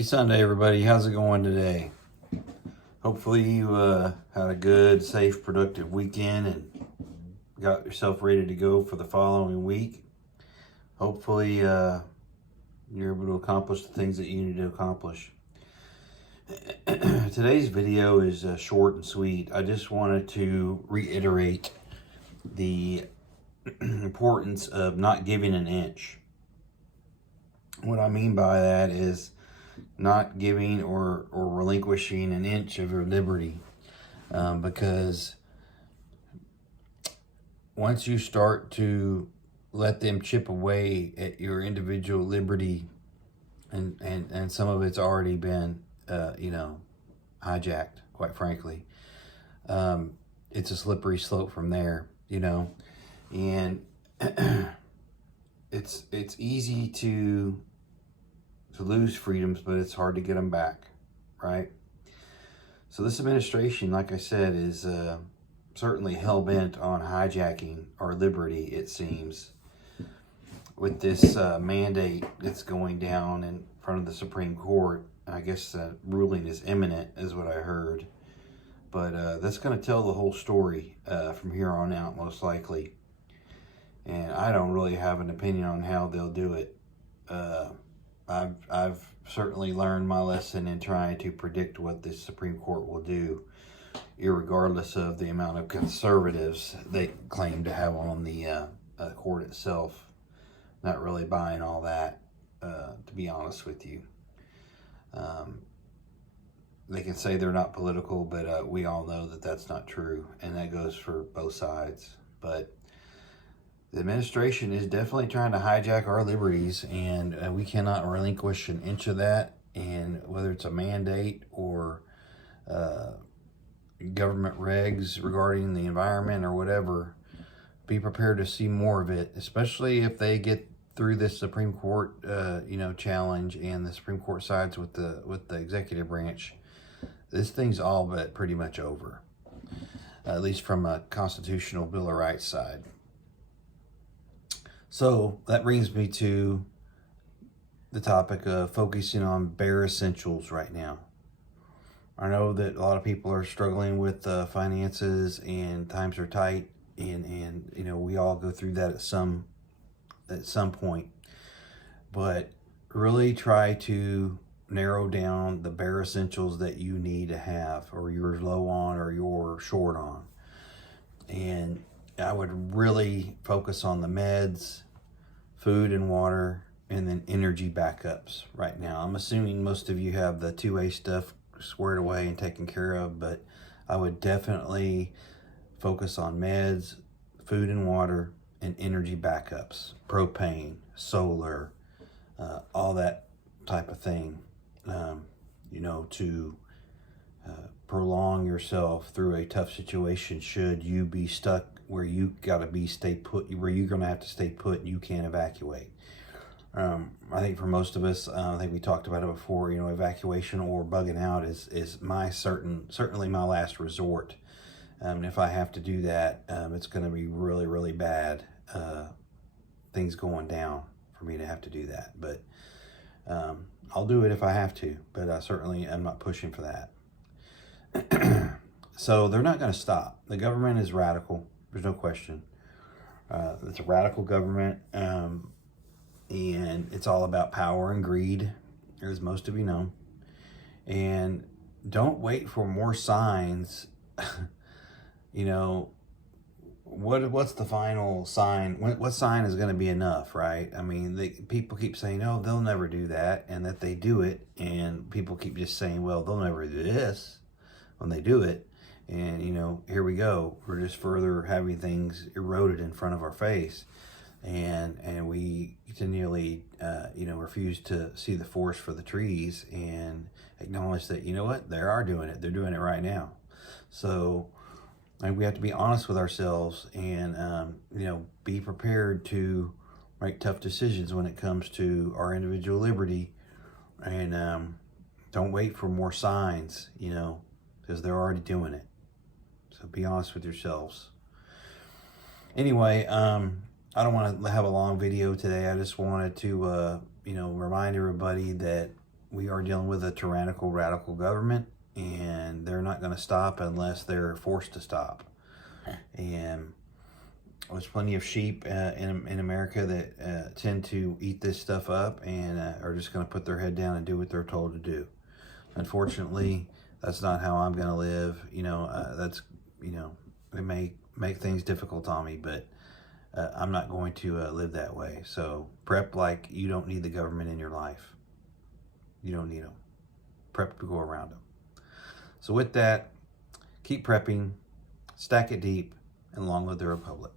Happy Sunday, everybody. How's it going today? Hopefully you had a good, safe, productive weekend and got yourself ready to go for the following week. Hopefully you're able to accomplish the things that you need to accomplish. Today's video is short and sweet. I just wanted to reiterate the importance of not giving an inch. What I mean by that is not giving or relinquishing an inch of your liberty, because once you start to let them chip away at your individual liberty, and some of it's already been hijacked, quite frankly, it's a slippery slope from there, and it's easy to lose freedoms, but it's hard to get them back, right? So this administration, like I said, is certainly hell-bent on hijacking our liberty, it seems, with this mandate that's going down in front of the Supreme Court. I guess the ruling is imminent, is what I heard. But that's going to tell the whole story from here on out, most likely. And I don't really have an opinion on how they'll do it. I've certainly learned my lesson in trying to predict what the Supreme Court will do, irregardless of the amount of conservatives they claim to have on the court itself. Not really buying all that, to be honest with you. They can say they're not political, but we all know that that's not true, and that goes for both sides. But the administration is definitely trying to hijack our liberties, and we cannot relinquish an inch of that. And whether it's a mandate or government regs regarding the environment or whatever, be prepared to see more of it, especially if they get through this Supreme Court challenge and the Supreme Court sides with the executive branch. This thing's all but pretty much over, at least from a constitutional Bill of Rights side. So that brings me to the topic of focusing on bare essentials right now. I know that a lot of people are struggling with finances and times are tight, and we all go through that at some point. But really try to narrow down the bare essentials that you need to have, or you're low on, or you're short on. And I would really focus on the meds, food and water, and then energy backups right now. I'm assuming most of you have the 2A stuff squared away and taken care of, but I would definitely focus on meds, food and water, and energy backups, propane, solar, all that type of thing, to prolong yourself through a tough situation should you be stuck where you gotta stay put, where you're gonna have to stay put and you can't evacuate. I think for most of us, I think we talked about it before, evacuation or bugging out is certainly my last resort. And if I have to do that, it's gonna be really, really bad things going down for me to have to do that. But I'll do it if I have to, but I certainly am not pushing for that. So they're not going to stop. The government is radical. There's no question. It's a radical government, and it's all about power and greed, as most of you know. And don't wait for more signs. What's the final sign? What sign is going to be enough, right? I mean, people keep saying, "Oh, they'll never do that," and that they do it, and people keep just saying, "Well, they'll never do this," when they do it. And here we go. We're just further having things eroded in front of our face, and we continually, refuse to see the forest for the trees and acknowledge that they are doing it. They're doing it right now. So we have to be honest with ourselves and be prepared to make tough decisions when it comes to our individual liberty, and don't wait for more signs, because they're already doing it. So be honest with yourselves. Anyway, I don't want to have a long video today. I just wanted to, remind everybody that we are dealing with a tyrannical, radical government, and they're not going to stop unless they're forced to stop. And there's plenty of sheep in America that tend to eat this stuff up and are just going to put their head down and do what they're told to do. Unfortunately, that's not how I'm going to live. It may make things difficult on me, but I'm not going to live that way. So prep like you don't need the government in your life. You don't need them. Prep to go around them. So with that, keep prepping, stack it deep, and long live the Republic.